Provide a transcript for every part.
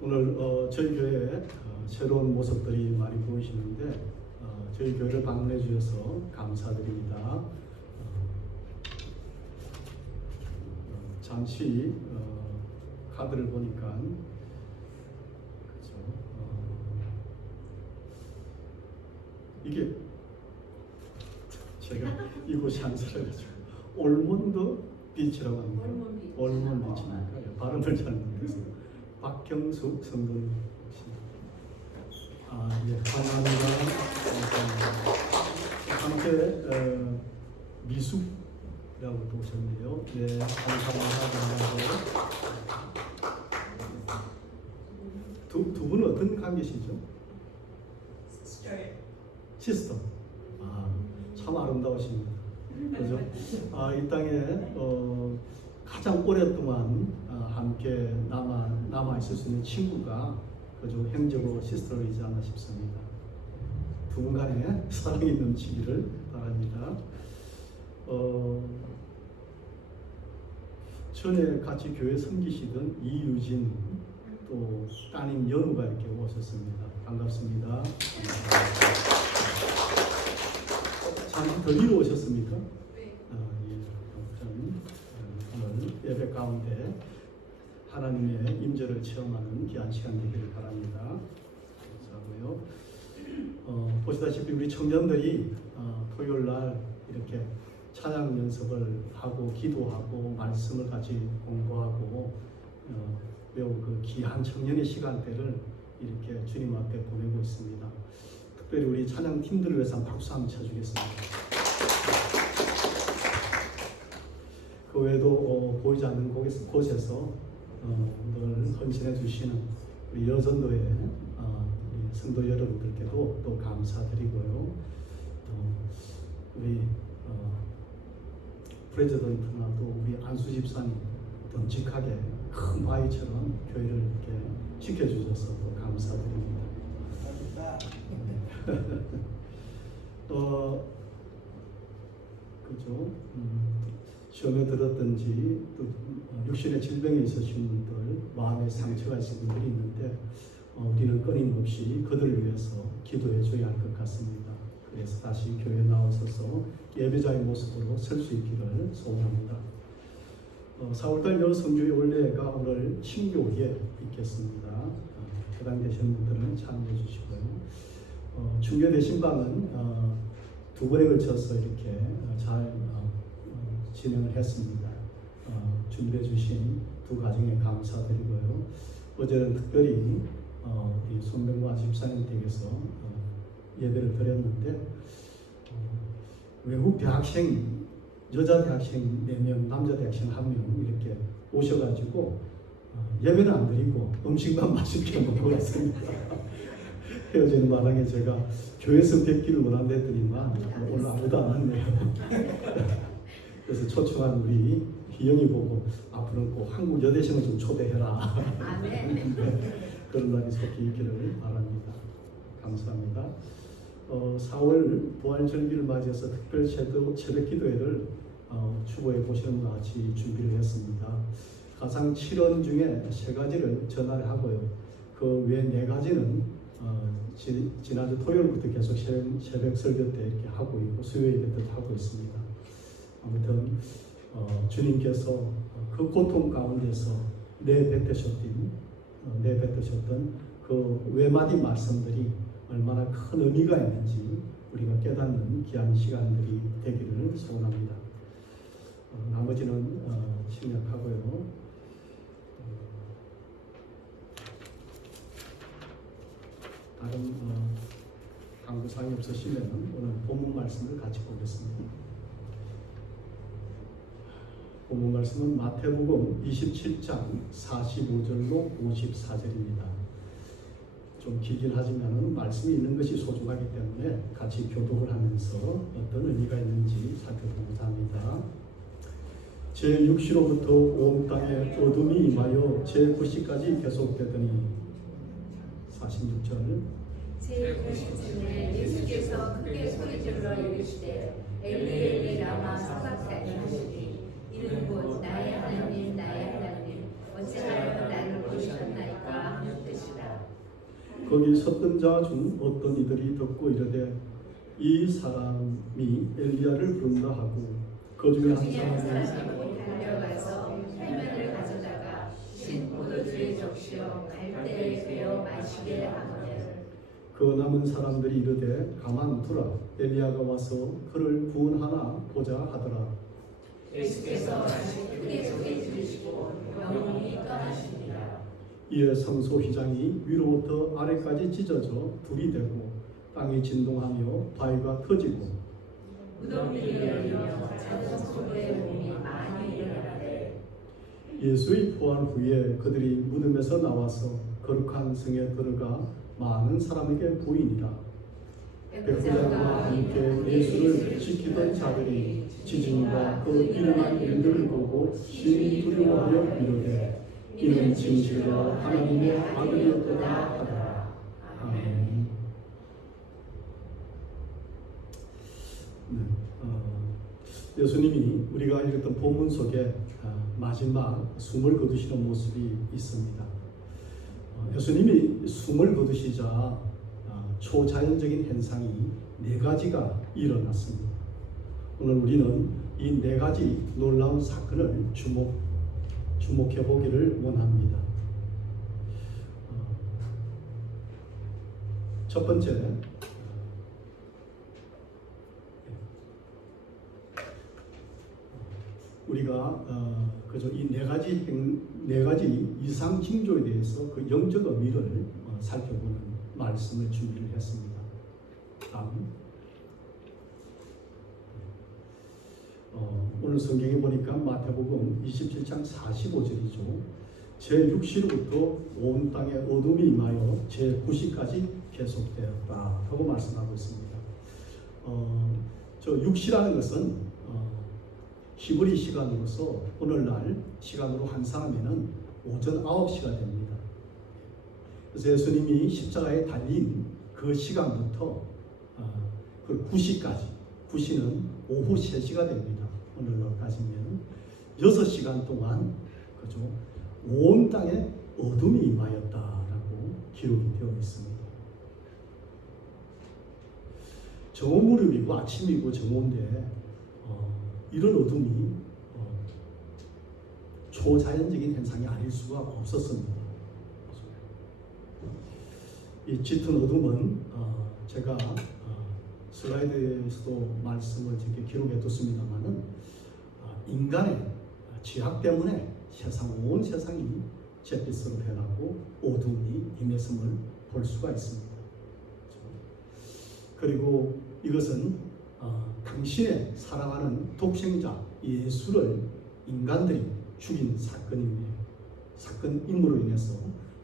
오늘 저희 교회에 새로운 모습들이 많이 보이시는데 저희 교회를 방문해 주셔서 감사드립니다. 잠시 카드를 보니까 그렇죠. 이게 제가 이곳이 안 살아가지고 올몬드 비치라고 합니다. 올몬드 비치니까 발음을 잘 못해서 박경숙 성도님. 예, 감사합니다. 함께 미숙이라고 또 오셨네요. 네, 감사합니다. 두 분은 어떤 관계시죠? 시스터. 참 아름다우십니다. 그죠? 이 땅에 가장 오랫동안 함께 남아 있을 수 있는 친구가 그저 형제고 시스터이지 않나 싶습니다. 두 분 간에 사랑이 넘치기를 바랍니다. 전에 같이 교회 섬기시던 이유진 또 따님 연우가 이렇게 오셨습니다. 반갑습니다. 잠시 더 위로 오셨습니까? 예. 오늘 예배 가운데 하나님의 임재를 체험하는 귀한 시간 되기를 바랍니다. 감사하고요. 보시다시피 우리 청년들이 토요일 날 이렇게 찬양 연습을 하고 기도하고 말씀을 같이 공부하고 매우 그 귀한 청년의 시간대를 이렇게 주님 앞에 보내고 있습니다. 특별히 우리 찬양 팀들을 위해서 박수 한번 쳐주겠습니다. 그 외에도 보이지 않는 곳에서 늘 헌신해 주시는 우리 여전도의 우리 성도 여러분들께도 또 감사드리고요. 우리 프레지던트나 또 우리 안수 집사님 듬직하게 큰 바위처럼 교회를 이렇게 지켜주셔서 또 감사드립니다. 그죠? 시험에 들었든지 또 육신의 질병이 있으신 분들, 마음의 상처가 있으신 분들이 있는데 우리는 끊임없이 그들을 위해서 기도해 줘야 할 것 같습니다. 그래서 다시 교회에 나오셔서 예배자의 모습으로 설 수 있기를 소원합니다. 4월달 여성교회 원래가 오늘 신교에 있겠습니다. 해당되시는 분들은 참여해 주시고요. 중계되신 방은 두 번에 걸쳐서 이렇게 잘 진행을 했습니다. 준비해 주신 두 가정에 감사드리고요. 어제는 특별히 이 손병과 집사님 댁에서 예배를 드렸는데 외국 대학생, 여자 대학생 4명, 남자 대학생 1명 이렇게 오셔가지고 예배는 안 드리고 음식만 맛있게 먹고 갔습니다. 헤어지는 바람에 제가 교회에서 뵙기를 원한다 했더니만 오늘 아무도 안 왔네요. 그래서 초청한 우리 희영이 보고 앞으로는 꼭 한국 여대생을 좀 초대해라. 네, 그런 날이 속히 있기를 바랍니다. 감사합니다. 4월 부활절기를 맞이해서 특별 새벽 기도회를 추구해 보시는 것 같이 준비를 했습니다. 가상 7원 중에 3가지를 전화를 하고요. 그 외 4가지는 지난주 토요일부터 계속 새벽 설교 때 이렇게 하고 있고 수요일 때도 하고 있습니다. 아무튼 주님께서 그 고통 가운데서 내뱉으셨던 그 외마디 말씀들이 얼마나 큰 의미가 있는지 우리가 깨닫는 귀한 시간들이 되기를 소원합니다. 나머지는 생략하고요. 다른 강구사항이 없으시면 오늘 본문 말씀을 같이 보겠습니다. 본문 말씀은 마태복음 27장 45절로 54절입니다. 좀 길긴 하지만 말씀이 있는 것이 소중하기 때문에 같이 교독을 하면서 어떤 의미가 있는지 살펴보고자 합니다. 제6시로부터 온 땅에 어둠이 임하여 제9시까지 계속되더니 46절 제9시쯤에 예수께서 크게 소리질러 이르시되 엘리 엘리 라마 사박사니 하시니 이는 곧 나의 하나님 나의 하나님 어찌하여 나를 버리셨나이까 하는 뜻이니라. 거기 섰던 자 중 어떤 이들이 듣고 이르되 이 사람이 엘리야를 부른다 하고 그 중에 한 사람이 곧 달려가서 혈면을 가져다가 신 포도주에 적시어 갈대에 베어 마시게 하거늘 그 남은 사람들이 이르되 가만두라 엘리야가 와서 그를 구원하나 보자 하더라. 예수께서 다시 크게 소리 지르시고 영혼이 떠나십니다. 이에 성소 휘장이 위로부터 아래까지 찢어져 불이 되고 땅이 진동하며 바위가 터지고 무덤이 열리며 작은 소리의 몸이 많이 일어나되 예수의 부활 후에 그들이 무덤에서 나와서 거룩한 성에 들어가 많은 사람에게 보이니라. 백부장과 함께 예수를 지키던 자들이 지진과 그 일어난 일들을 보고 심히 두려워하여 이르되 이는 진실로 하나님의 아들이었도다 하더라. 아멘. 예수님이 우리가 읽었던 본문 속에 마지막 숨을 거두시는 모습이 있습니다. 예수님이 숨을 거두시자 초자연적인 현상이 네 가지가 일어났습니다. 오늘 우리는 이 네 가지 놀라운 사건을 주목해 보기를 원합니다. 첫 번째, 우리가 그저 이 네 가지 이상 징조에 대해서 그 영적 의미를 살펴보는 말씀을 준비를 했습니다. 다음, 오늘 성경에 보니까 마태복음 27장 45절이죠. 제6시로부터 온 땅에 어둠이 임하여 제9시까지 계속되었다 하고 말씀하고 있습니다. 저 6시라는 것은 히브리 시간으로서 오늘날 시간으로 환산하면 오전 9시가 됩니다. 그래서 예수님이 십자가에 달린 그 시간부터 그 9시까지, 9시는 오후 3시가 됩니다. 오늘로 따지면 6시간 동안 그죠? 온 땅에 어둠이 임하였다라고 기록이 되어 있습니다. 정오 무렵이고 아침이고 정오인데 이런 어둠이 초자연적인 현상이 아닐 수가 없었습니다. 이 짙은 어둠은 제가 슬라이드에서도 말씀을 이렇게 기록해 뒀습니다만은 인간의 죄악 때문에 온 세상이 잿빛으로 변하고 어둠이 임했음을 볼 수가 있습니다. 그리고 이것은 당신의 사랑하는 독생자 예수를 인간들이 죽인 사건임으로 인해서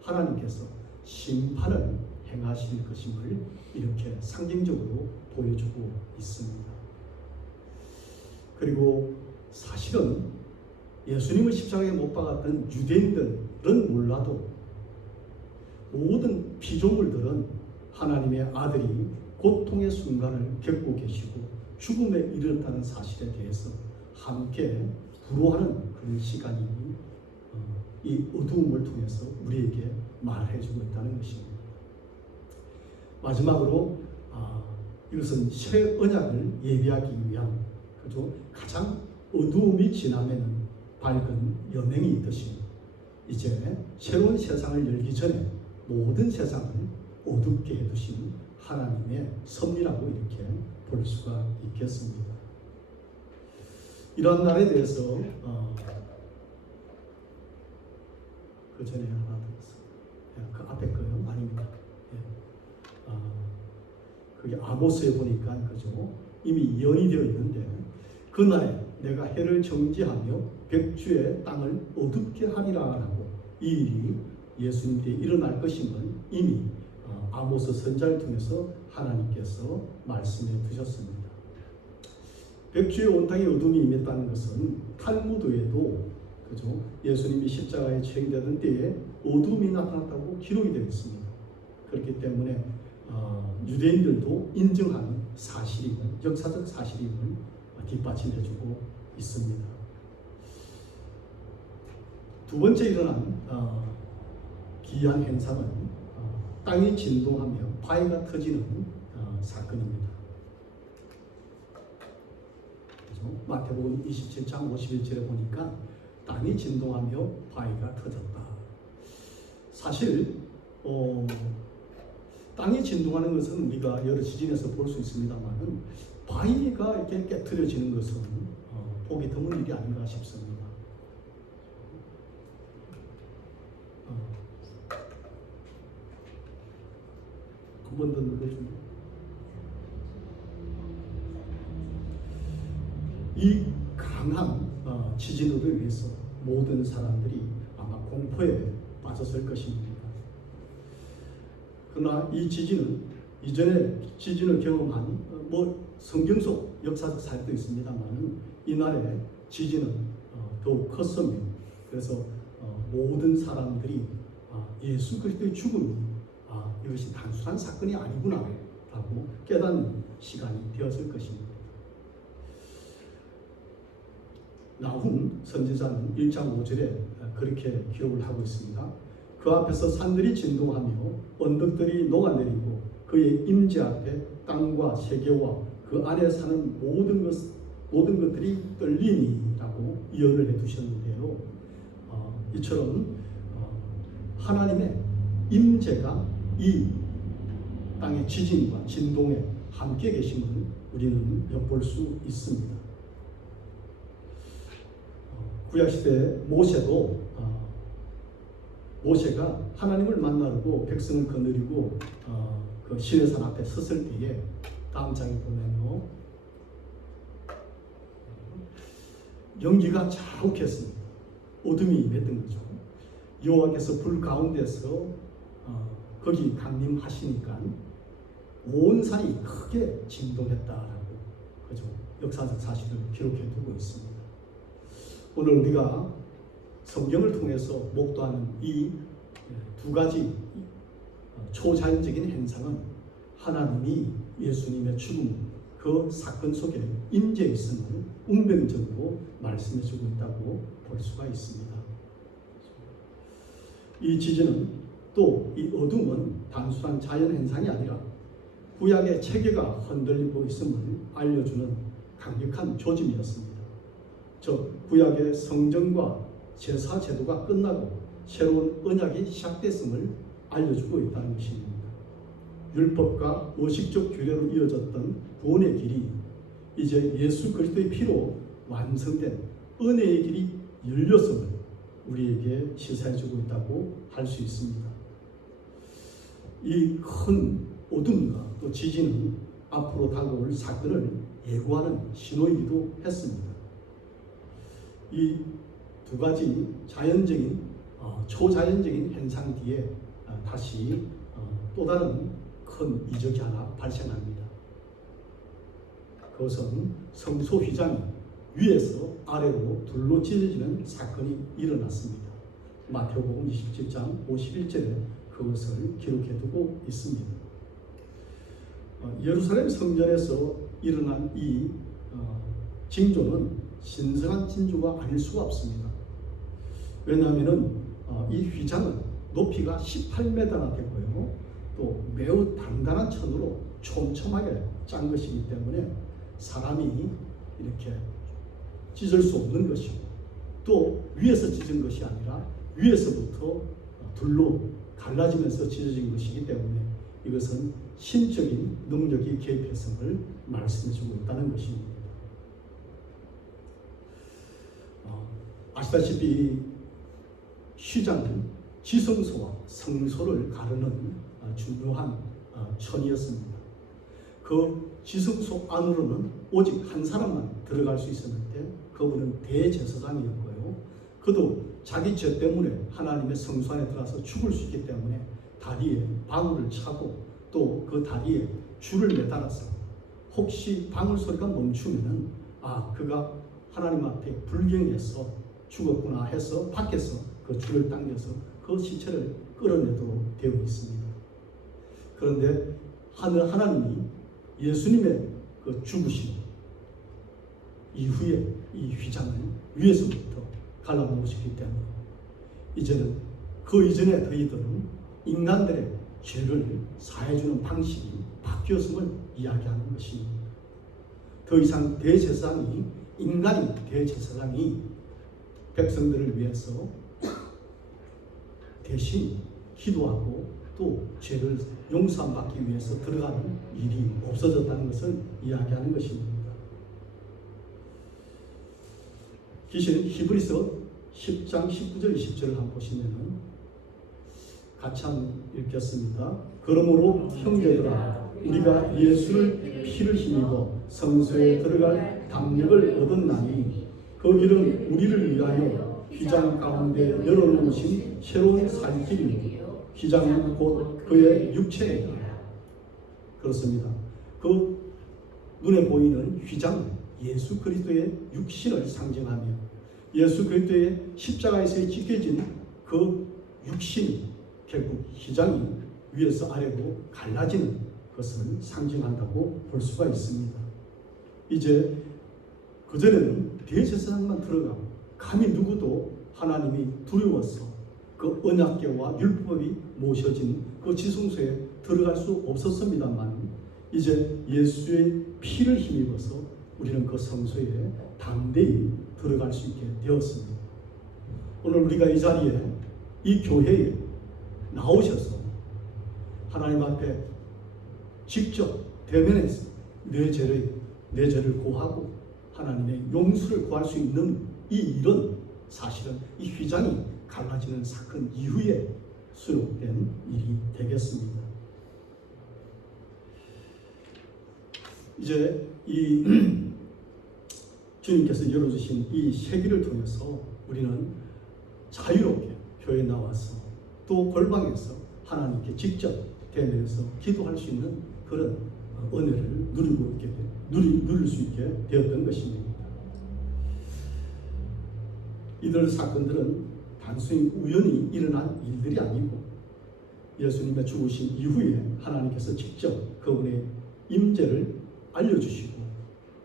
하나님께서 심판을 행하실 것임을 이렇게 상징적으로 보여주고 있습니다. 그리고 사실은 예수님을 십자가에 못 박았던 유대인들은 몰라도 모든 피조물들은 하나님의 아들이 고통의 순간을 겪고 계시고 죽음에 이르렀다는 사실에 대해서 함께 불호하는 그런 시간이 이 어두움을 통해서 우리에게 말해주고 있다는 것입니다. 마지막으로 이것은 새 언약을 예비하기 위한 그죠? 가장 어두움이 지나면은 밝은 여명이 있듯이 이제 새로운 세상을 열기 전에 모든 세상을 어둡게 해두신 하나님의 섭리라고 이렇게 볼 수가 있겠습니다. 이런 날에 대해서 그 전에 하나 더 있어요. 그 앞에 거요? 아닙니다. 그게 아모스에 보니까 그죠? 이미 예언이 되어 있는데 그날에 내가 해를 정지하며 백주의 땅을 어둡게 하리라라고 이 일이 예수님 때 일어날 것임을 이미 아모스 선자를 통해서 하나님께서 말씀해 두셨습니다. 백주의 온 땅에 어둠이 임했다는 것은 탈무드에도 그죠? 예수님이 십자가에 처형되던 때에 어둠이 나타났다고 기록이 되어 있습니다. 그렇기 때문에 유대인들도 인정하는 사실임을, 역사적 사실임을 뒷받침해주고 있습니다. 두 번째 일어난 기이한 현상은 땅이 진동하며 바위가 터지는 사건입니다. 그렇죠? 마태복음 27장 51절에 보니까 땅이 진동하며 바위가 터졌다. 사실 땅이 진동하는 것은 우리가 여러 지진에서 볼 수 있습니다만은 바위가 이렇게 깨트려지는 것은 보기 드문 일이 아닌가 싶습니다. 한 번 더 눌러주면 이 강한 지진으로 인해서 모든 사람들이 아마 공포에 빠졌을 것입니다. 그러나 이 지진은 이전에 지진을 경험한 성경 속 역사적 사례도 있습니다만 이날의 지진은 더욱 컸으며 그래서 모든 사람들이 예수 그리스도의 죽음이 이것이 단순한 사건이 아니구나 라고 깨닫는 시간이 되었을 것입니다. 나훔 선지자는 1장 5절에 그렇게 기록을 하고 있습니다. 그 앞에서 산들이 진동하며 언덕들이 녹아내리고 그의 임재 앞에 땅과 세계와 그 안에 사는 모든 것들이 떨리니라고 예언을 해두셨는데요. 이처럼 하나님의 임재가 이 땅의 지진과 진동에 함께 계심을 우리는 엿볼 수 있습니다. 구약시대 모세가 하나님을 만나려고 백성을 거느리고 그 시내산 앞에 섰을 때에 다음 장에 보면요, 연기가 자욱했습니다. 어둠이 임했던 거죠. 여호와께서 불 가운데서 거기 강림하시니까 온 산이 크게 진동했다라고 그죠? 역사적 사실을 기록해 두고 있습니다. 오늘 우리가 성경을 통해서 목도하는 이 두 가지 초자연적인 현상은 하나님이 예수님의 죽음 그 사건 속에 임재해 있음을 운명적으로 말씀해 주고 있다고 볼 수가 있습니다. 이 지진은 또 이 어둠은 단순한 자연 현상이 아니라 구약의 체계가 흔들리고 있음을 알려주는 강력한 조짐이었습니다. 즉 구약의 성전과 제사 제도가 끝나고 새로운 언약이 시작됐음을 알려주고 있다는 것입니다. 율법과 의식적 규례로 이어졌던 구원의 길이 이제 예수 그리스도의 피로 완성된 은혜의 길이 열렸음을 우리에게 시사해주고 있다고 할 수 있습니다. 이 큰 어둠과 또 지진은 앞으로 다가올 사건을 예고하는 신호이기도 했습니다. 이 두 가지 자연적인 초자연적인 현상 뒤에 다시 또 다른 큰 이적이 하나 발생합니다. 그것은 성소 휘장이 위에서 아래로 둘로 찢어지는 사건이 일어났습니다. 마태복음 27장 51절에 그것을 기록해 두고 있습니다. 예루살렘 성전에서 일어난 이 징조는 신성한 징조가 아닐 수가 없습니다. 왜냐하면 이 휘장은 높이가 18m나 되고요. 또 매우 단단한 천으로 촘촘하게 짠 것이기 때문에 사람이 이렇게 찢을 수 없는 것이고 또 위에서 찢은 것이 아니라 위에서부터 둘로 갈라지면서 찢어진 것이기 때문에 이것은 신적인 능력이 개입했음을 말씀해주고 있다는 것입니다. 아시다시피 휘장은 지성소와 성소를 가르는 중요한 천이었습니다. 그 지성소 안으로는 오직 한 사람만 들어갈 수 있었는데 그분은 대제사장이었고요. 그도 자기 죄 때문에 하나님의 성소 안에 들어가서 죽을 수 있기 때문에 다리에 방울을 차고 또 그 다리에 줄을 매달아서 혹시 방울 소리가 멈추면은 그가 하나님 앞에 불경해서 죽었구나 해서 밖에서 그 줄을 당겨서 그 시체를 끌어내도록 되어 있습니다. 그런데 하나님이 예수님의 그 죽으심 이후에 이 휘장을 위에서부터 갈라놓으셨기 때문에 이제는 그 이전의 너희들은 인간들의 죄를 사해주는 방식이 바뀌었음을 이야기하는 것입니다. 더 이상 대제사장이 인간인 대제사장이 백성들을 위해서 대신 기도하고 또 죄를 용서받기 위해서 들어가는 일이 없어졌다는 것을 이야기하는 것입니다. 기신 히브리서 10장 19절 20절을 한번 보시면은 같이 한번 읽겠습니다. 그러므로 형제들아 우리가 예수를 피를 힘입어 성소에 들어갈 담력을 얻었나니 그 길은 우리를 위하여 휘장 가운데 열어놓으신 새로운 살 길이요 휘장은 곧 그의 육체이다. 그렇습니다. 그 눈에 보이는 휘장은 예수 그리스도의 육신을 상징하며 예수 그리스도의 십자가에서 찢겨진 그 육신이 결국 휘장이 위에서 아래로 갈라지는 것을 상징한다고 볼 수가 있습니다. 이제 그전에는 대제사장만 들어가고 감히 누구도 하나님이 두려워서 그 언약궤와 율법이 모셔진 그 지성소에 들어갈 수 없었습니다만 이제 예수의 피를 힘입어서 우리는 그 성소에 담대히 들어갈 수 있게 되었습니다. 오늘 우리가 이 자리에 이 교회에 나오셔서 하나님 앞에 직접 대면해서 내 죄를 고하고 하나님의 용서를 구할 수 있는 이 일은 사실은 이 휘장이 갈라지는 사건 이후에 수록된 일이 되겠습니다. 이제 이 주님께서 열어주신 이 세기를 통해서 우리는 자유롭게 교회에 나와서 또 골방에서 하나님께 직접 대면해서 기도할 수 있는 그런 은혜를 누릴 수 있게 되었던 것입니다. 이들 사건들은 단순히 우연히 일어난 일들이 아니고 예수님의 죽으신 이후에 하나님께서 직접 그분의 임재를 알려주시고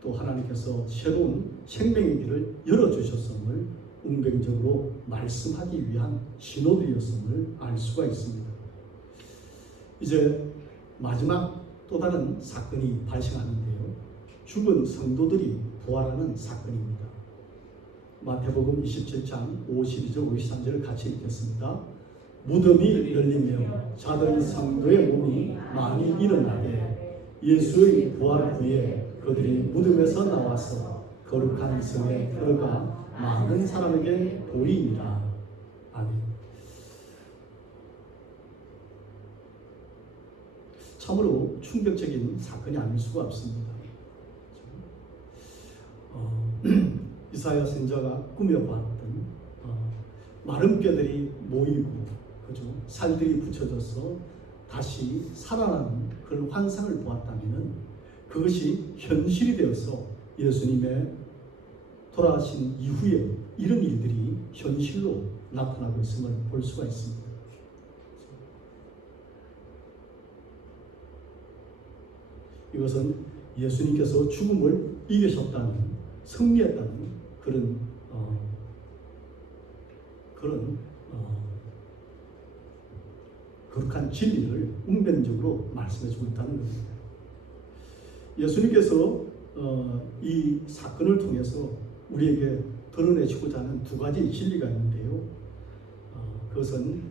또 하나님께서 새로운 생명의 길을 열어주셨음을 운명적으로 말씀하기 위한 신호들이었음을 알 수가 있습니다. 이제 마지막 또 다른 사건이 발생하는데요. 죽은 성도들이 부활하는 사건입니다. 마태복음 27장 52절 53절을 같이 읽겠습니다. 무덤이 열리며 자던 성도의 몸이 많이 일어나게 예수의 부활 후에 그들이 무덤에서 나와서 거룩한 성에 들어가 많은 사람에게 보이니라. 아멘. 참으로 충격적인 사건이 아닐 수가 없습니다. 이사야 선지자가 꾸며봤던 마른 뼈들이 모이고 그죠? 살들이 붙여져서 다시 살아나는 그런 환상을 보았다면 그것이 현실이 되어서 예수님의 돌아가신 이후에 이런 일들이 현실로 나타나고 있음을 볼 수가 있습니다. 이것은 예수님께서 죽음을 이기셨다는, 승리했다는 그런 거룩한 진리를 운명적으로 말씀해주고 있다는 겁니다. 예수님께서 이 사건을 통해서 우리에게 드러내시고자 하는 두 가지 진리가 있는데요. 그것은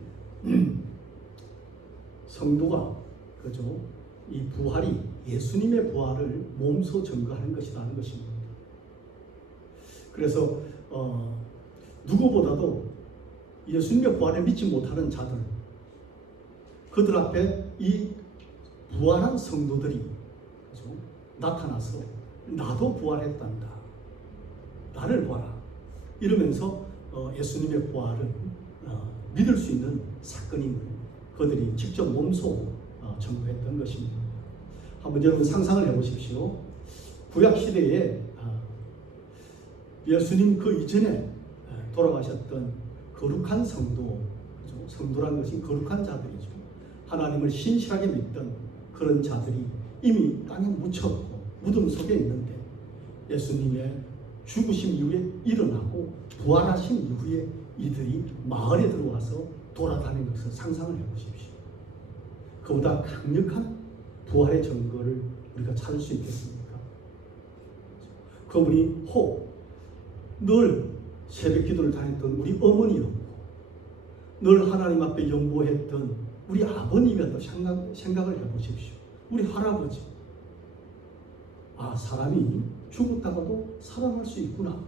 성도가 그죠? 이 부활이 예수님의 부활을 몸소 증거하는 것이라는 것입니다. 그래서 누구보다도 예수님의 부활을 믿지 못하는 자들, 그들 앞에 이 부활한 성도들이 그죠? 나타나서 나도 부활했단다, 나를 봐라 이러면서 예수님의 부활을 믿을 수 있는 사건임을 그들이 직접 몸소 증거했던 것입니다. 한번 여러분 상상을 해보십시오. 구약시대에 예수님 그 이전에 돌아가셨던 거룩한 성도, 그렇죠? 성도라는 것이 거룩한 자들이죠. 하나님을 신실하게 믿던 그런 자들이 이미 땅에 묻혔고 무덤 속에 있는데 예수님의 죽으심 이후에 일어나고 부활하신 이후에 이들이 마을에 들어와서 돌아다니는 것을 상상을 해보십시오. 그보다 강력한 부활의 증거를 우리가 찾을 수 있겠습니까? 그분이 늘 새벽 기도를 다녔던 우리 어머니였고 늘 하나님 앞에 연보했던 우리 아버님이었다고 생각을 해보십시오. 우리 할아버지. 사람이 죽었다가도 살아날 수 있구나.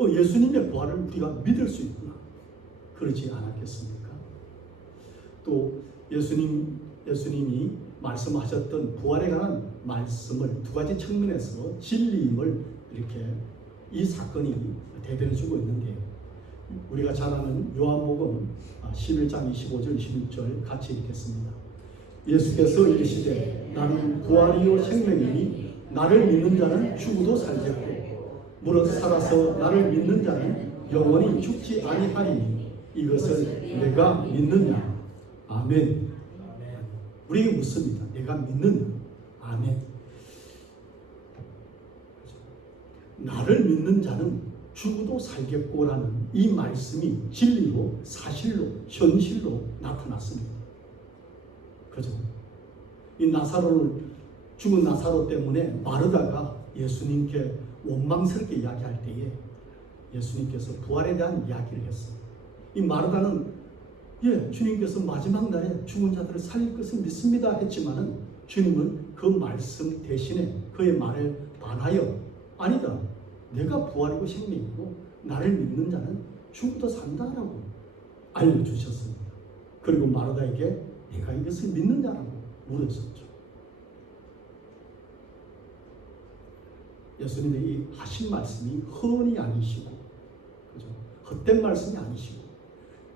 예수님의 부활을 우리가 믿을 수 있구나. 그렇지 않았겠습니까? 또 예수님이 말씀하셨던 부활에 관한 말씀을 두 가지 측면에서 진리임을 이렇게 이 사건이 대변해주고 있는데, 우리가 잘 아는 요한복음 11장 25절 26절 같이 읽겠습니다. 예수께서 이르시되 나는 부활이요 생명이니 나를 믿는 자는 죽어도 살겠고 무릇 살아서 나를 믿는 자는 영원히 죽지 아니하리니 이것을 내가 믿느냐. 아멘. 우리에게 묻습니다. 내가 믿느냐. 아멘. 나를 믿는 자는 죽어도 살겠고라는 이 말씀이 진리로 사실로 현실로 나타났습니다. 그죠? 이 죽은 나사로 때문에 마르다가 예수님께 원망스럽게 이야기할 때에 예수님께서 부활에 대한 이야기를 했어요. 이 마르다는 주님께서 마지막 날에 죽은 자들을 살릴 것을 믿습니다 했지만은 주님은 그 말씀 대신에 그의 말에 반하여 아니다. 내가 부활이고 생명이고 나를 믿는 자는 죽어도 산다라고 알려주셨습니다. 그리고 마르다에게 내가 이것을 믿느냐라고 물었었죠. 예수님의 이 하신 말씀이 허언이 아니시고, 그죠? 헛된 말씀이 아니시고,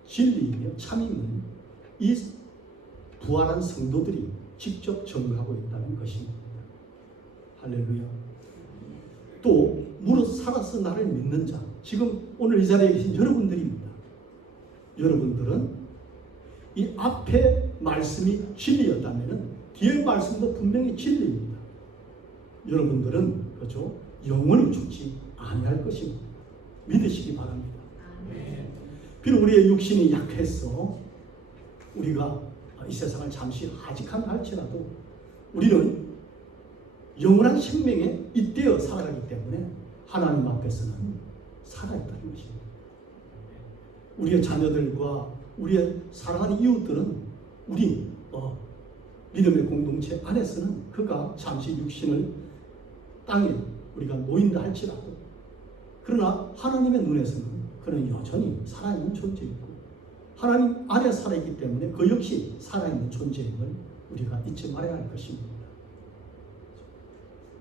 진리이며 참임은 이 부활한 성도들이 직접 증거하고 있다는 것입니다. 할렐루야. 또 무릇 살아서 나를 믿는 자, 지금 오늘 이 자리에 계신 여러분들입니다. 여러분들은 이 앞에 말씀이 진리였다면 뒤에 말씀도 분명히 진리입니다. 여러분들은 그렇죠? 영원히 죽지 아니할 것입니다. 믿으시기 바랍니다. 비록 우리의 육신이 약해서 우리가 이 세상을 잠시 하직한다 할지라도 우리는 영원한 생명에 잇대어 살아가기 때문에 하나님 앞에서는 살아있다는 것입니다. 우리의 자녀들과 우리의 사랑하는 이웃들은 우리 믿음의 공동체 안에서는 그가 잠시 육신을 땅에 우리가 놓인다 할지라도 그러나 하나님의 눈에서는 그는 여전히 살아있는 존재이고 하나님 안에 살아있기 때문에 그 역시 살아있는 존재임을 우리가 잊지 말아야 할 것입니다.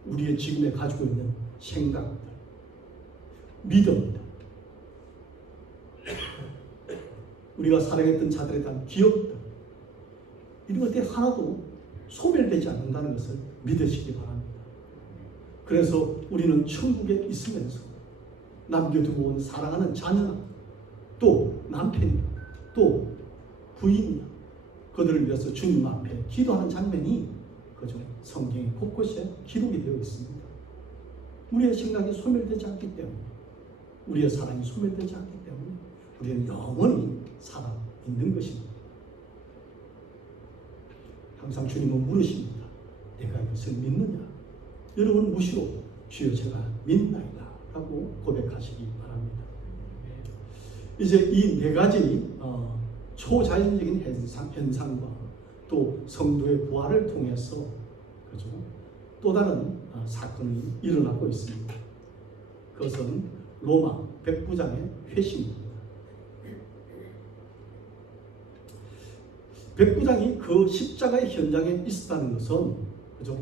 우리의 지금에 가지고 있는 생각들, 믿음들, 우리가 사랑했던 자들에 대한 기억들, 이런 것들이 하나도 소멸되지 않는다는 것을 믿으시기 바랍니다. 그래서 우리는 천국에 있으면서 남겨두고 온 사랑하는 자녀나 또 남편이나 또 부인이나 그들을 위해서 주님 앞에 기도하는 장면이 그죠? 성경의 곳곳에 기록이 되어 있습니다. 우리의 생각이 소멸되지 않기 때문에 우리의 사랑이 소멸되지 않기 때문에 우리는 영원히 살아 있는 것입니다. 항상 주님은 물으십니다. 내가 이것을 믿느냐? 여러분 무시로 주여 제가 믿나이다 라고 고백하시기 바랍니다. 이제 이 네 가지 초자연적인 현상과 또 성도의 부활을 통해서 그죠? 또 다른 사건이 일어나고 있습니다. 그것은 로마 백부장의 회심입니다. 백부장이 그 십자가의 현장에 있었다는 것은 그죠?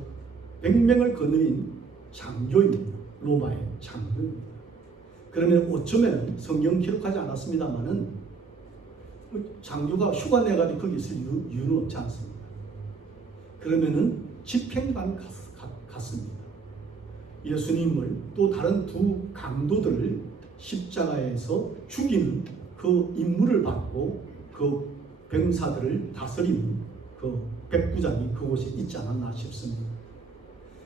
100명을 거느린 장교입니다. 로마의 장교입니다. 그러면 어쩌면 성경 기록하지 않았습니다만은 장교가 휴가 내가지고 거기 있을 이유는 없지 않습니다. 그러면은 집행관 같습니다. 예수님을 또 다른 두 강도들을 십자가에서 죽이는 그 임무를 받고 그 병사들을 다스리는 그 백부장이 그곳에 있지 않았나 싶습니다.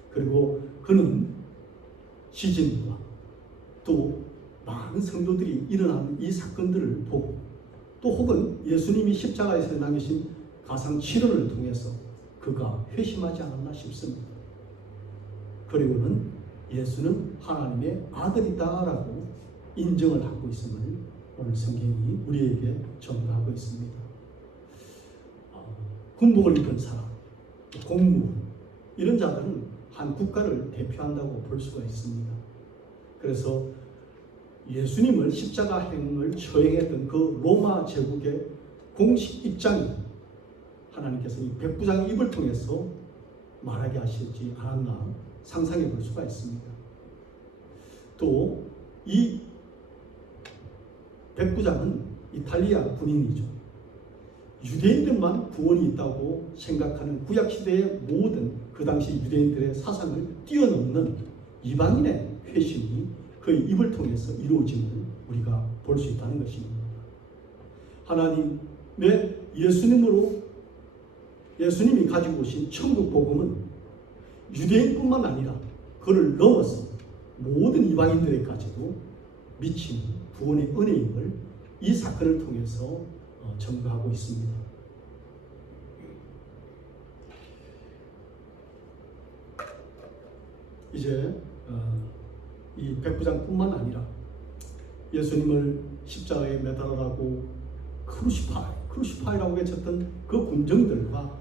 그리고 그는 지진과 또 많은 성도들이 일어나는 이 사건들을 보고 또 혹은 예수님이 십자가에서 남기신 가상 7원을 통해서 그가 회심하지 않았나 싶습니다. 그리고는 예수는 하나님의 아들이다라고 인정을 하고 있음을 오늘 성경이 우리에게 전가하고 있습니다. 군복을 입은 사람, 공무원 이런 자들은 한 국가를 대표한다고 볼 수가 있습니다. 그래서 예수님을 십자가 행을 처형했던 그 로마 제국의 공식 입장이 하나님께서 이 백부장의 입을 통해서 말하게 하시지 않았나 상상해 볼 수가 있습니다. 또 이 백부장은 이탈리아 군인이죠. 유대인들만 구원이 있다고 생각하는 구약시대의 모든 그 당시 유대인들의 사상을 뛰어넘는 이방인의 회심이 그의 입을 통해서 이루어짐을 우리가 볼 수 있다는 것입니다. 하나님의 예수님이 가지고 오신 천국 복음은 유대인뿐만 아니라 그를 넘어서 모든 이방인들에게까지도 미친 구원의 은혜임을 이 사건을 통해서 전가하고 있습니다. 이제 이 백부장뿐만 아니라 예수님을 십자가에 매달아라고 크루시파이라고 외쳤던 그 군정들과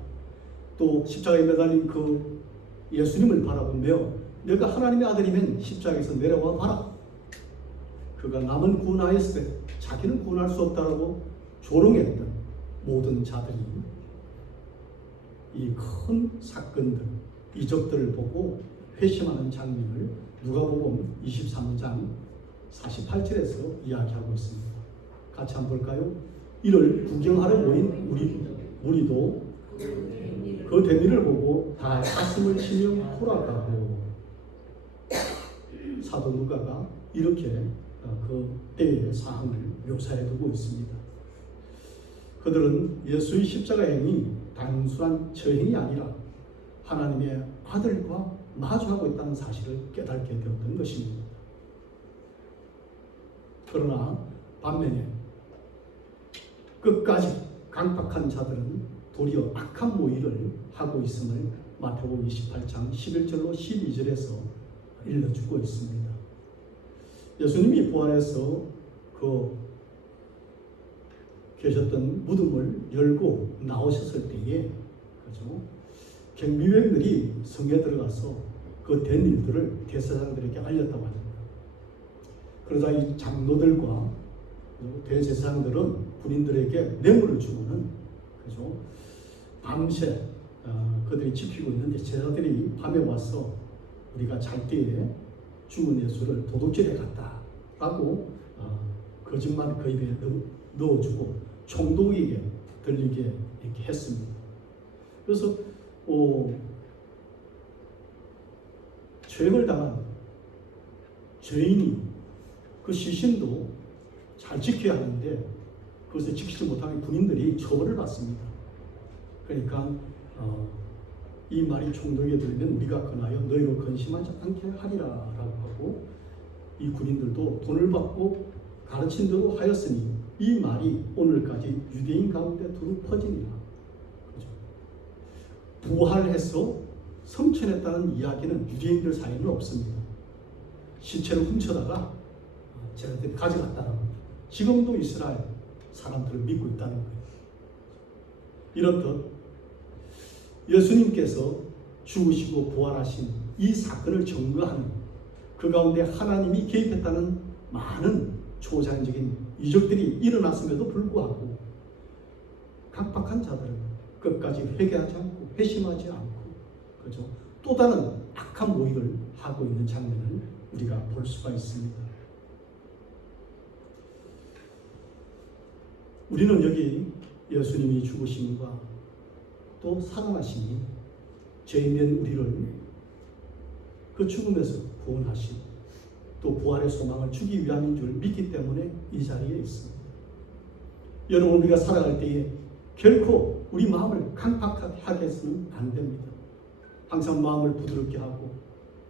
또 십자가에 매달린 그 예수님을 바라보며 내가 하나님의 아들이면 십자가에서 내려와 봐라. 그가 남은 구원하였을 때 자기는 구원할 수 없다라고 조롱했던 모든 자들이 이 큰 사건들, 이적들을 보고 회심하는 장면을 누가복음 23장 48절에서 이야기하고 있습니다. 같이 한번 볼까요? 이를 구경하러 모인 무리도 그 대미를 보고 다 가슴을 치며 돌아가고 사도 누가가 이렇게 그 때의 사항을 묘사해 두고 있습니다. 그들은 예수의 십자가 행이 단순한 처행이 아니라 하나님의 아들과 마주하고 있다는 사실을 깨닫게 되었던 것입니다. 그러나 반면에 끝까지 강박한 자들은 도리어 악한 모의를 하고 있음을 마태복음 28장 11절로 12절에서 일러주고 있습니다. 예수님이 부활해서 그 계셨던 무덤을 열고 나오셨을 때에 그죠? 경비병들이 성에 들어가서 그 된 일들을 대제사장들에게 알렸다고 합니다. 그러자 이 장로들과 대제사장들은 군인들에게 뇌물을 주고는 그죠? 밤새 그들이 지키고 있는데 제자들이 밤에 와서 우리가 잘 때에 죽은 예수를 도둑질해 갔다라고 거짓말 그 입에 넣어주고 총독에게 들리게 이렇게 했습니다. 그래서 죄를 당한 죄인이 그 시신도 잘 지켜야 하는데 그것을 지키지 못하면 군인들이 처벌을 받습니다. 그러니까 이 말이 총독에게 들리면 우리가 그나여 너희로 근심하지 않게 하리라라고 하고 이 군인들도 돈을 받고 가르친 대로 하였으니 이 말이 오늘까지 유대인 가운데 두루 퍼지니라. 그렇죠? 부활해서 성천했다는 이야기는 유대인들 사이에는 없습니다. 시체를 훔쳐다가 제자들이 가져갔다는 겁니다. 지금도 이스라엘 사람들을 믿고 있다는 거예요. 이렇듯 예수님께서 죽으시고 부활하신 이 사건을 증거하는 그 가운데 하나님이 개입했다는 많은 초자연적인 이적들이 일어났음에도 불구하고 강박한 자들은 끝까지 회개하지 않고 회심하지 않고 그죠? 또 다른 악한 모의를 하고 있는 장면을 우리가 볼 수가 있습니다. 우리는 여기 예수님이 죽으심과 또 살아나심이 죄인된 우리를 그 죽음에서 구원하시고 또 부활의 소망을 주기 위함인 줄 믿기 때문에 이 자리에 있습니다. 여러분 우리가 살아갈 때에 결코 우리 마음을 강팍하게 해서는 안 됩니다. 항상 마음을 부드럽게 하고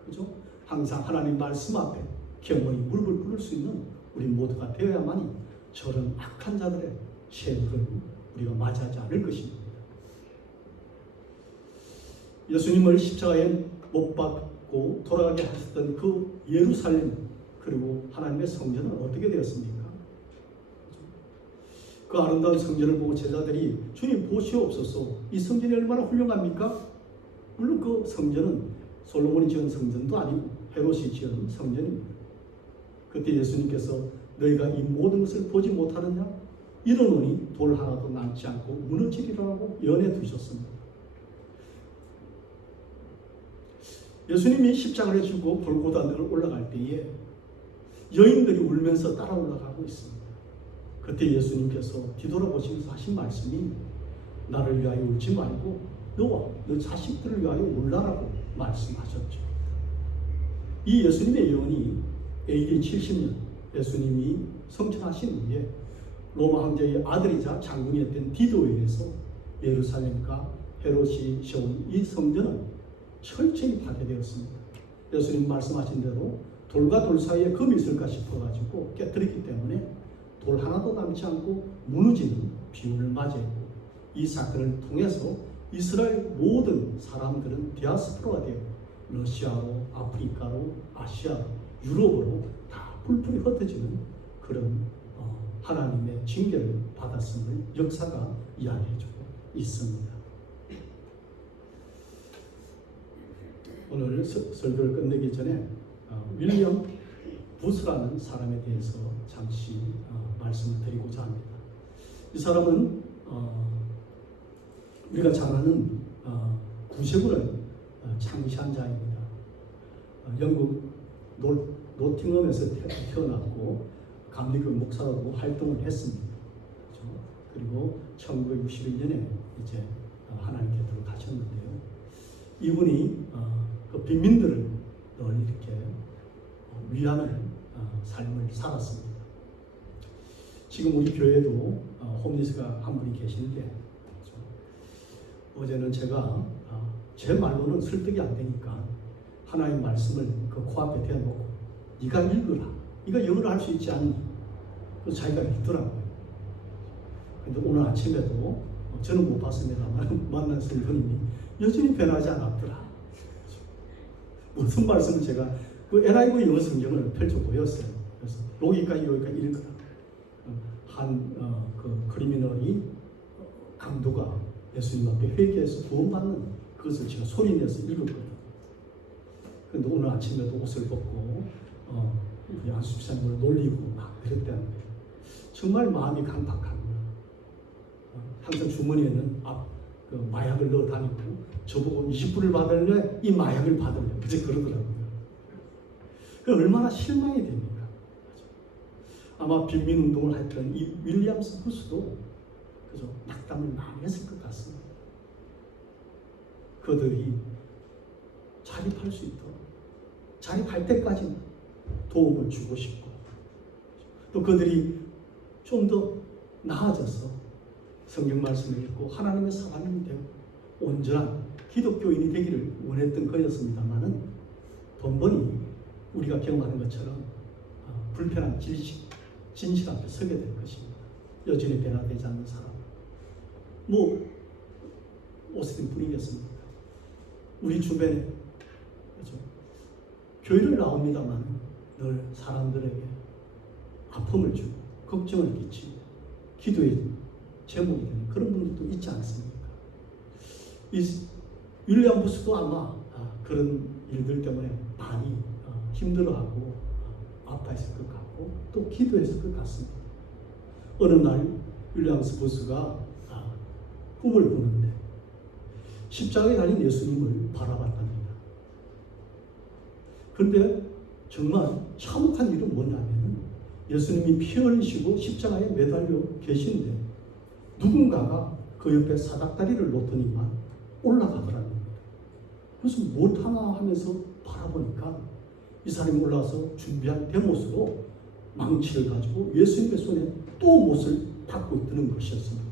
그죠? 항상 하나님 말씀 앞에 겸허히 무릎을 꿇을 수 있는 우리 모두가 되어야만이 저런 악한 자들의 세월을 우리가 맞이하지 않을 것입니다. 예수님을 십자가에 못 박고 돌아가게 하셨던 그 예루살렘 그리고 하나님의 성전은 어떻게 되었습니까? 그 아름다운 성전을 보고 제자들이 주님 보시옵소서, 이 성전이 얼마나 훌륭합니까? 물론 그 성전은 솔로몬이 지은 성전도 아니고 헤롯이 지은 성전입니다. 그때 예수님께서 너희가 이 모든 것을 보지 못하느냐? 이러노니 돌 하나도 남지 않고 무너지리라고 연해 두셨습니다. 예수님이 십자가를 지고 골고다를 올라갈 때에 여인들이 울면서 따라 올라가고 있습니다. 그때 예수님께서 뒤돌아보시면서 하신 말씀이 나를 위하여 울지 말고 너와 너 자식들을 위하여 울라라고 말씀하셨죠. 이 예수님의 예언이 AD 70년 예수님이 성천하신 후에 로마 황제의 아들이자 장군이었던 디도에 의해서 예루살렘과 헤롯이 세운 이 성전은 철저히 파괴되었습니다. 예수님 말씀하신 대로 돌과 돌 사이에 금이 있을까 싶어가지고 깨뜨렸기 때문에 돌 하나도 남지 않고 무너지는 비운을 맞이했고, 이 사건을 통해서 이스라엘 모든 사람들은 디아스포라가 되어 러시아로, 아프리카로, 아시아, 유럽으로 다 뿔뿔이 흩어지는 그런 하나님의 징계를 받았음을 역사가 이야기해주고 있습니다. 오늘 설교를 끝내기 전에 윌리엄 부스라는 사람에 대해서 잠시 말씀을 드리고자 합니다. 이 사람은 우리가 잘 아는 구세군을 창시한 자입니다. 영국 노팅엄에서 태어났고 감리교 목사로 활동을 했습니다. 그렇죠? 그리고 1961년에 이제 하나님 곁으로 가셨는데요. 이분이 그 빈민들을 늘 이렇게 위하는 삶을 살았습니다. 지금 우리 교회도 홈리스가 한 분이 계시는데, 그렇죠? 어제는 제가 제 말로는 설득이 안 되니까 하나님 말씀을 그 코앞에 대놓고 네가 읽으라. 네가 영어를 할 수 있지 않니? 그래서 자기가 읽더라고요. 근데 오늘 아침에도 저는 못 봤습니다만 만난 성도님이 여전히 변하지 않았더라. 무슨 말씀을 제가 그 NIV 영어 성경을 펼쳐 보였어요. 그래서 여기까지 읽으라. 그 크리미널이 강도가 예수님 앞에 회개해서 구원받는 그것을 제가 소리내서 읽었거든요. 그런데 오늘 아침에도 옷을 벗고 우리 안수집사님을 놀리고 막 그랬다는 거예요. 정말 마음이 강팍합니다. 항상 주머니에는 그 마약을 넣어 다니고 저보고 20불을 받을래? 이 마약을 받을래? 그제 그러더라고요. 그 얼마나 실망이 됩니까? 아마 빈민운동을 했던 이 윌리엄스 부스도 그죠? 낙담을 많이 했을 것 같습니다. 그들이 자립할 수 있도록 자립할 때까지 도움을 주고 싶고, 또 그들이 좀 더 나아져서 성경 말씀을 읽고 하나님의 사람이 되고 온전한 기독교인이 되기를 원했던 거였습니다만은 번번이 우리가 경험하는 것처럼 불편한 진실 앞에 서게 될 것입니다. 여전히 변화되지 않는 사람, 오스틴 뿐이겠습니까? 우리 주변에 그렇죠? 교회를 나옵니다만 늘 사람들에게 아픔을 주고 걱정을 끼치고 기도의 제목이 되는 그런 분들도 있지 않습니까? 이 윌리엄 부스도 아마 그런 일들 때문에 많이 힘들어하고 아파했을 것 같고 또 기도했을 것 같습니다. 어느 날 윌리엄 부스가 꿈을 꾸는데 십자가에 달린 예수님을 바라봤답니다. 그런데 정말 참혹한 일은 뭐냐면 예수님이 피 흘리시고 십자가에 매달려 계신데 누군가가 그 옆에 사닥다리를 놓더니만 올라가더라는 겁니다. 그래서 못하나 하면서 바라보니까 이 사람이 올라와서 준비한 대못으로 망치를 가지고 예수님의 손에 또 못을 닫고 있는 것이었습니다.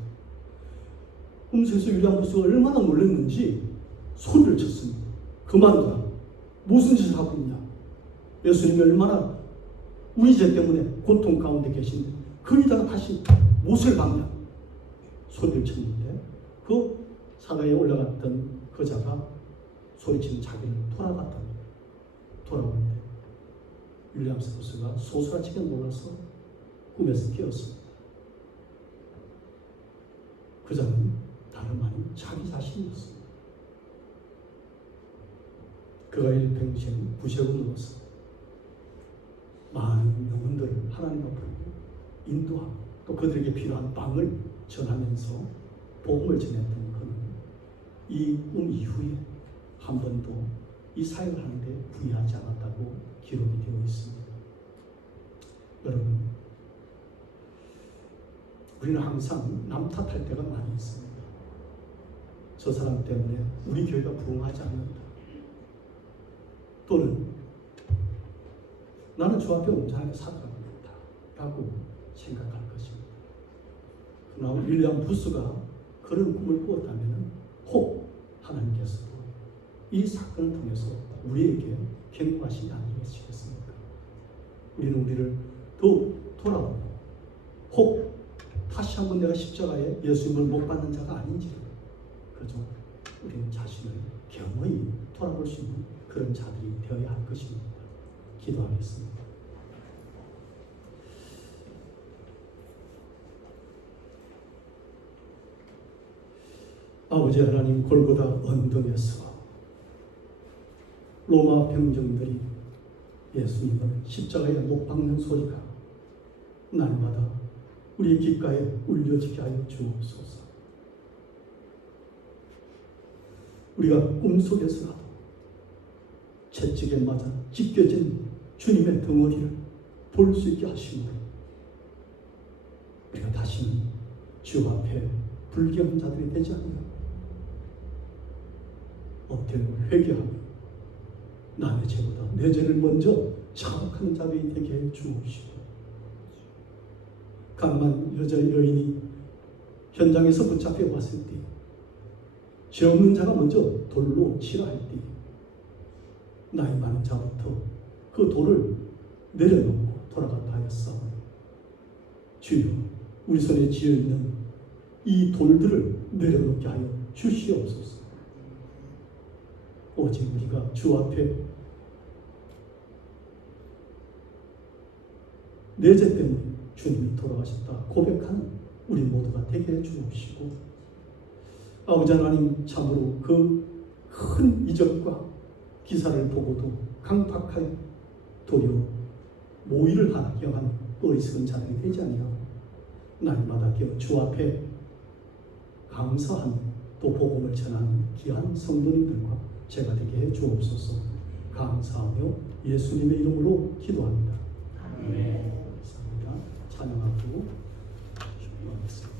그래서 윌리엄 부스가 얼마나 놀랐는지 소리를 쳤습니다. 그만둬라. 무슨 짓을 하고 있냐. 예수님이 얼마나 우리 죄 때문에 고통 가운데 계신데 거기다가 다시 못을 박냐. 소리를 쳤는데 그 사다리에 올라갔던 그 자가 소리치는 자기를 돌아봤답니다. 돌아보는데 윌리엄 스포스가 소스라치게 놀라서 꿈에서 깨었습니다. 그 자는 다름 아닌 자기 자신이었습니다. 그가 일평생 부색을 누워서 많은 영혼들을 하나님 앞으로 인도하고 또 그들에게 필요한 빵을 전하면서 복음을 전했던 그는 이 이후에 한 번도 이 사역을 하는데 부의하지 않았다고 기록이 되어 있습니다. 여러분, 우리는 항상 남 탓할 때가 많이 있습니다. 저 사람 때문에 우리 교회가 부흥하지 않는다. 또는 나는 주 앞에 온전하게 살아갑니다 라고 생각할 것입니다. 그러나 윌리엄 부스가 그런 꿈을 꾸었다면 혹 하나님께서도 이 사건을 통해서 우리에게 경고하시지 않으시겠습니까? 우리는 우리를 더욱 돌아보고 혹 다시 한번 내가 십자가에 예수님을 못 받는 자가 아닌지를 그저 우리는 자신을 겸허히 돌아볼 수 있는 그런 자들이 되어야 할 것입니다. 기도하겠습니다. 아버지 하나님, 골고다 언덕에서 로마 병정들이 예수님을 십자가에 못 박는 소리가 날마다 우리 귓가에 울려지게 하여 주옵소서. 우리가 꿈속에서라도 채찍에 맞아 찢겨진 주님의 덩어리를 볼 수 있게 하시므로 우리가 다시는 주 앞에 불경한 자들이 되지 않으며 엎드려 회개하며 남의 죄보다 내 죄를 먼저 자각하는 자들이 되게 해 주옵시고, 강한 여인이 현장에서 붙잡혀 왔을 때 죄 없는 자가 먼저 돌로 치라 할 때 나이 많은 자부터 그 돌을 내려놓고 돌아갔다 하였사오니 주여, 우리 손에 쥐어있는 이 돌들을 내려놓게 하여 주시옵소서. 오직 우리가 주 앞에 내 죄 때문에 주님이 돌아가셨다 고백하는 우리 모두가 되게 해 주옵시고, 아버지 하나님, 참으로 그 큰 이적과 기사를 보고도 강팍하여 도리어 모의를 하나 경한 어리석은 자들이 되지 아니하고 날마다 주 앞에 감사하며 또 복음을 전하는 귀한 성도님들과 제가 되게 해 주옵소서. 감사하며 예수님의 이름으로 기도합니다. 아멘. 감사합니다. 찬양하고 축복하겠습니다.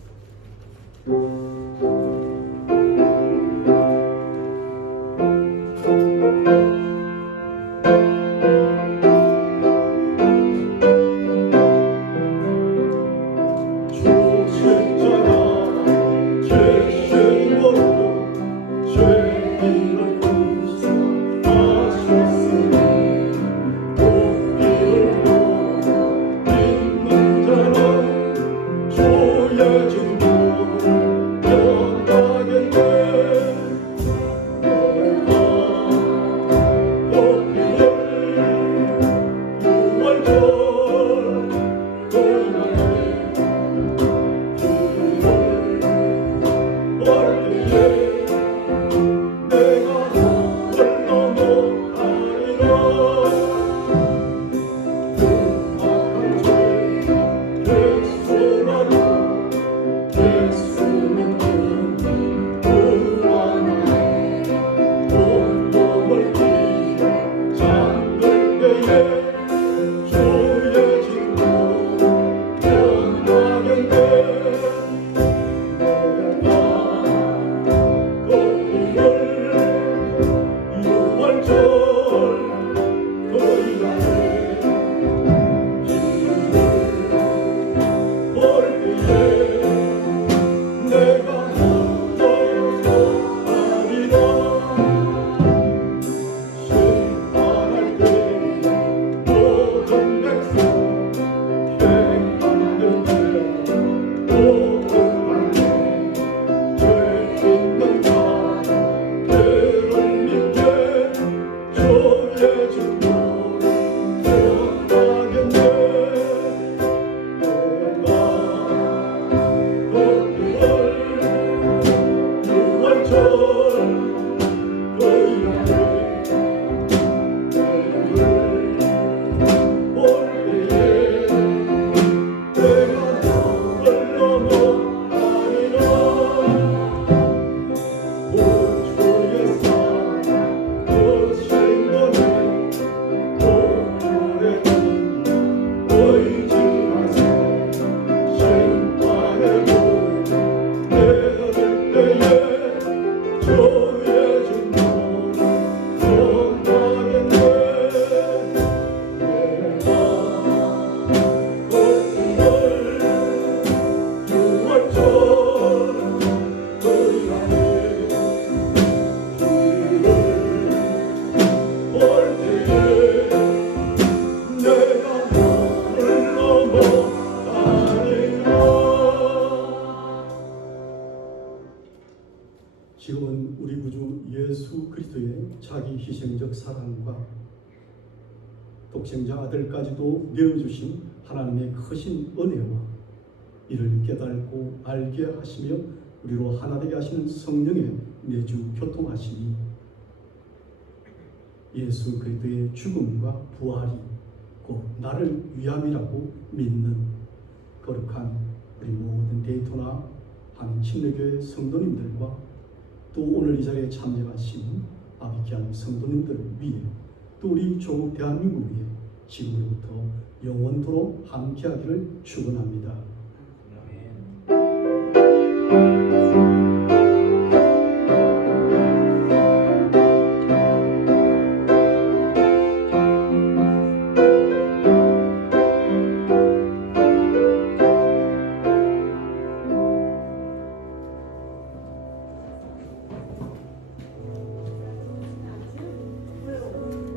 지금은 우리 구주 예수 그리스도의 자기 희생적 사랑과 독생자 아들까지도 내어주신 하나님의 크신 은혜와 이를 깨달고 알게 하시며 우리로 하나 되게 하시는 성령의 내주 교통하시니 예수 그리스도의 죽음과 부활이 곧 나를 위함이라고 믿는 거룩한 우리 모든 데이토나 한침례교회 성도님들과 또 오늘 이 자리에 참여하신 아비키안 성도님들 위해 또 우리 조국 대한민국 위해 지금부터 영원토록 함께하기를 축원합니다.